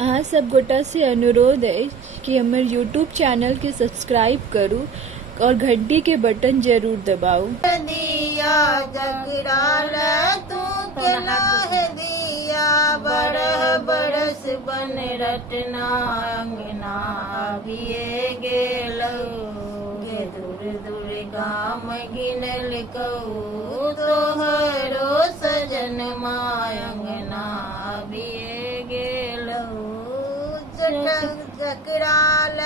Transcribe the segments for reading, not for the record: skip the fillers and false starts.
अहाँ सब गोटा से अनुरोध है कि हमर यूट्यूब चैनल के सब्सक्राइब करू और घंटी के बटन जरूर दबाऊ। दिया जगराल तू केला है दिया बरह बरस बन रटना अंगना बिये गेलो गे दूर दूर गाम गिनल कहू तोहरो सजन अंगना बिये गेलो जगराल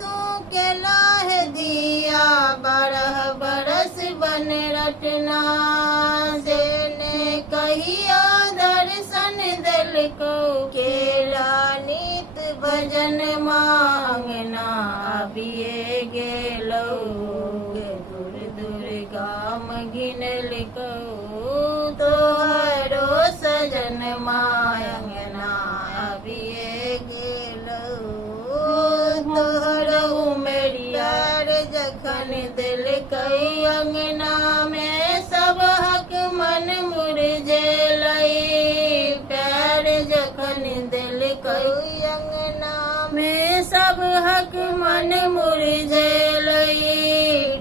तू केला है दिया बरह बरस बन रटना देने कहियो दर्शन दिल को केला नित भजन मांगना बिये गेलो दूर दूर गाम गिनल को तोहरो सजन मांगना बिये गेलो तोहरो मेरी यार जखन दिल कई अंगना में सब हक मन मुरझेलई पैर जखन दिल कई अंगना में सब हक मन मुरझेलई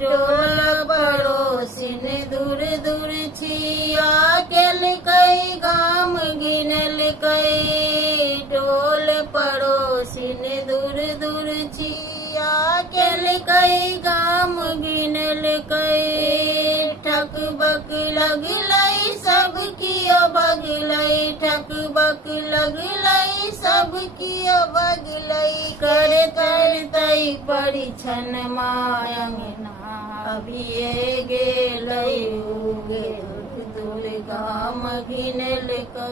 डोल पड़ोसिन दूर दूर छिया केल कई गाम गिनल कई डोल पड़ोसिन दूर दूर छिया केल कई गाम गिनल कई ठक बक लगलई सब कियो बगलई ठक बक लगलई सब कियो बगलई कर तई परिछन मायंगना अबिये गेलई उगे दूर गाम गिनल को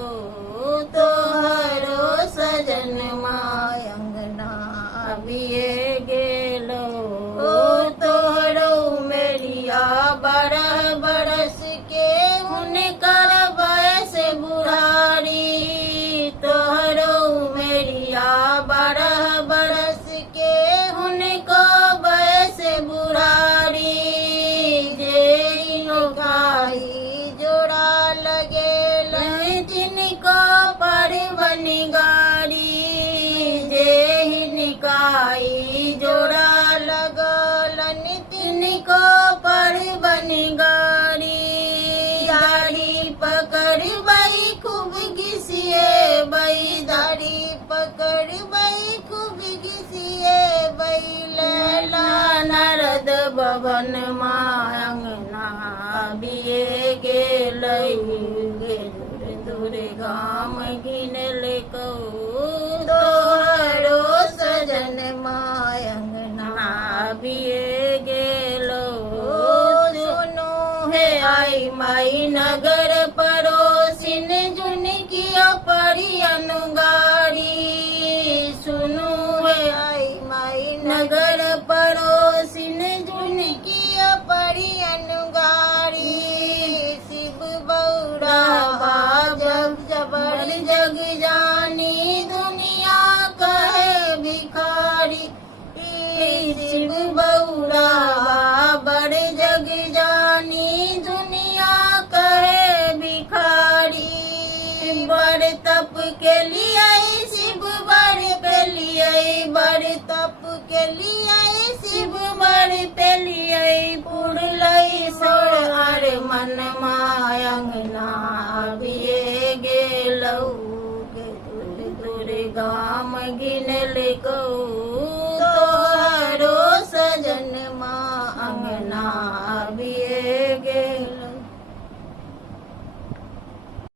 तोहरो सजन मायंगना अबिये गेलो तोहरो मेरिया बरह बरस के हुनकर बयस बुढ़ारी तोहरो मेरिया बरह बरस के हुनको बयस बुढ़ारी जेनो गाई जोड़ा लगेल जिनको परवन गारी जेहिनकाई जोड़ा लगलन तिनको परवन गारी दाढ़ी पकड़ बई खूब घिसिए बई दाढ़ी पकड़ बई खूब घिसिए बई लैला नारद भवन मांगना बिये गेलई गे दूर दूर गाम गिनल कहू तोहरो सजन मायंगना बिये गेलो सुनो है आई माई नगर पड़ोसिन जुन कियो परी अनुगारी सुनो है आई माई नगर पड़ोसिन जुन कियो परी अनुगारी शिव बौरा जग जबर जग जानी दुनिया कहे भिखारी शिव बौरा बड़ जग जानी दुनिया कहे भिखारी बड़ तप के लिए शिव बड़ पे लिए बड़ तप के लिए शिव बड़ पे लिए पुरलई सोर हर मन मायंगना बिये गेलऊ दूर दूर गाम गिनल कहू